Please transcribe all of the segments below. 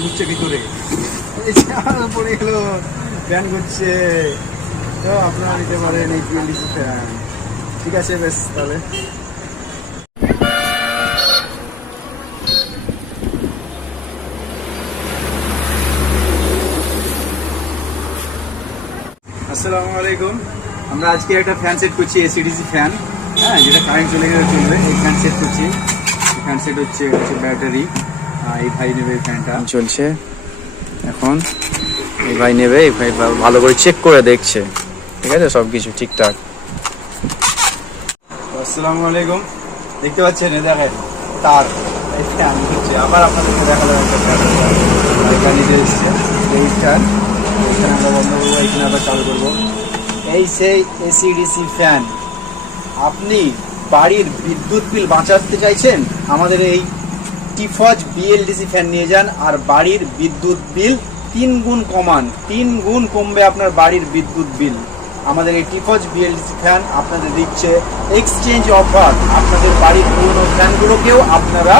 ঘুরছে ভিতরে, এই যে আমার পড়ে গেলো, ফ্যান ঘুরছে। তো আপনারা নিতে পারেন এই বিএলডিসি ফ্যান। ঠিক আছে, বেশ তাহলে। আসসালামু আলাইকুম। আমরা আজকে একটা ফ্যান সেট করছি, এসিডিসি ফ্যান। হ্যাঁ, যেটা কারেন্ট চলে গেলে চলবে, এই ফ্যান সেট করছি। এই ফ্যান সেট হচ্ছে ব্যাটারি। এই ভাই নেবে এই ফ্যানটা, চলছে এখন। এই ভাই নেবে, এই ভাই ভালো করে চেক করে দেখছে, ঠিক আছে, সব কিছু ঠিকঠাক। আসসালামু আলাইকুম। দেখতে পাচ্ছেন, এ দেখেন তার, এই ফ্যান হচ্ছে। আবার আপনাদেরকে দেখালাম একটা ফ্যান নিতে এসছে, এই ফ্যান। এইখানে আমরা বন্ধ করবো, এইখানে আবার চালু করবো। এই সেই এসিডিসি ফ্যান। আপনি বাড়ির বিদ্যুৎ বিল বাঁচাতে চাইছেন, আমাদের এই টিফজ বিএলডিসি ফ্যান নিয়ে যান, আর বাড়ির বিদ্যুৎ বিল 3 গুণ কমান। 3 গুণ কমবে আপনার বাড়ির বিদ্যুৎ বিল। আমাদের এই টিফজ বিএলডিসি ফ্যান আপনাদের দিচ্ছে এক্সচেঞ্জ অফার। আপনাদের বাড়ির পুরনো ফ্যানগুলোকেও আপনারা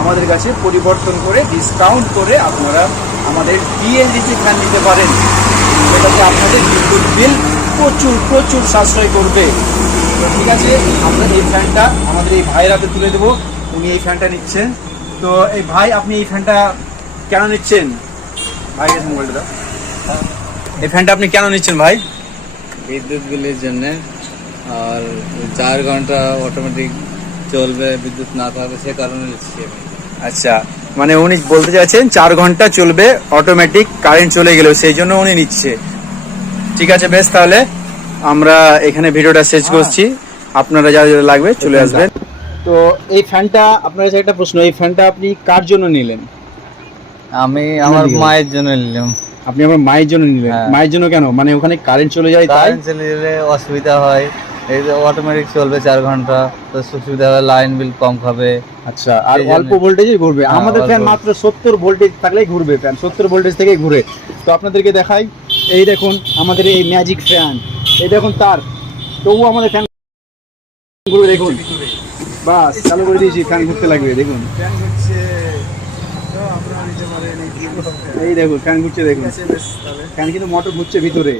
আমাদের কাছে পরিবর্তন করে, ডিসকাউন্ট করে আপনারা আমাদের বিএলডিসি ফ্যান নিতে পারেন। সেটাতে আপনাদের বিদ্যুৎ বিল প্রচুর প্রচুর সাশ্রয় করবে। তো ঠিক আছে, আমরা এই ফ্যানটা আমাদের এই ভাইয়ের হাতে তুলে দেবো। উনি এই ফ্যানটা নিচ্ছেন। তো এই ভাই, আপনি এই ফ্যানটা কেন নিচ্ছেন? ভাই গেছে মোবাইলটা দাও। এই ফ্যানটা আপনি কেন নিচ্ছেন ভাই? বিদ্যুৎ বিলের জন্য, আর 4 ঘন্টা অটোমেটিক চলবে, বিদ্যুৎ না থাকবে, সে কারণে নিচ্ছি আমি। আচ্ছা, মানে উনি বলতে চাচ্ছেন 4 ঘন্টা চলবে অটোমেটিক, কারেন্ট চলে গেলেও, সেই জন্য উনি নিচ্ছে। ঠিক আছে, বেশ তাহলে আমরা এখানে ভিডিওটা শেষ করছি। আপনারা যা যা লাগবে চলে আসবেন। তো এই ফ্যানটা, আপনার কাছে একটা প্রশ্ন, এই ফ্যানটা আপনি কার জন্য নিলেন? আমি আমার মায়ের জন্য নিলাম। আপনি আমার মায়ের জন্য নিলেন? হ্যাঁ। মায়ের জন্য কেন? মানে ওখানে কারেন্ট চলে যায় তাই? কারেন্ট চলে গেলে অসুবিধা হয়, এই যে অটোমেটিক চলবে 4 ঘন্টা, তো সুবিধা হয়, লাইন বিল কম খাবে। আচ্ছা, আর সেই জন্য। অল্প ভোল্টেজে ঘুরবে? হ্যাঁ, আমাদের ফ্যান অল্প। মাত্র 70 ভোল্টেজ থাকলেই ঘুরবে, ফ্যান 70 ভোল্টেজ থেকেই ঘুরে। তো আপনাদেরকে দেখাই, এই দেখুন আমাদের এই ম্যাজিক ফ্যান, এই দেখুন তার, তবুও আমাদের ফ্যান ঘুরবে। দেখুন, বাস চালু করে দিয়েছি, ফ্যান ঘুরতে লাগবে। দেখুন ফ্যান ঘুরছে। তো আপনারা নিতে পারেন এই দেখুন, ফ্যান ঘুরছে। দেখুন, ফ্যান কিন্তু মোটর ঘুরছে ভিতরে।